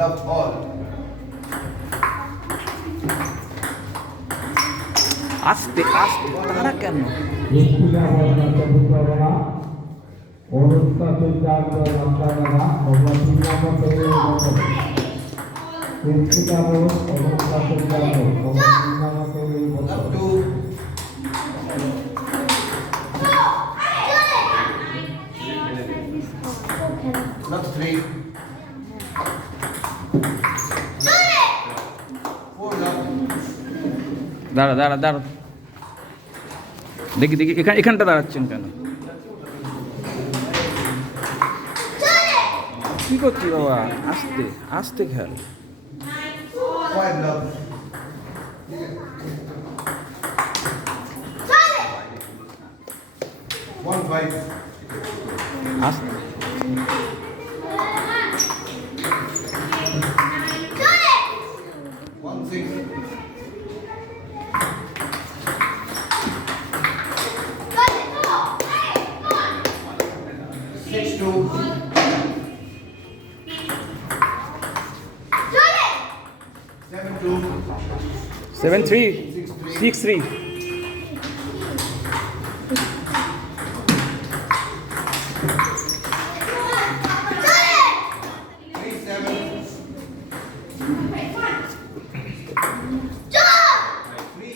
Love all. আস্তে আস্তে তারা কেন? Love two. Love three. Four love. দাঁড়া দাঁড়া দাঁড়া, দেখি দেখি এখানটা দাঁড়াচ্ছেন কেন? কি করছি বাবা? আস্তে আস্তে খেয়াল। Five love. One five. আস্তে One six. Six two. 7-2. 7-3 6-3 3-7.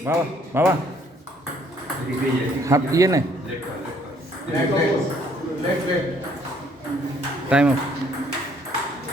বাবা বাবা হাত ইয়ে নে, Left, left. Left, left. Time of.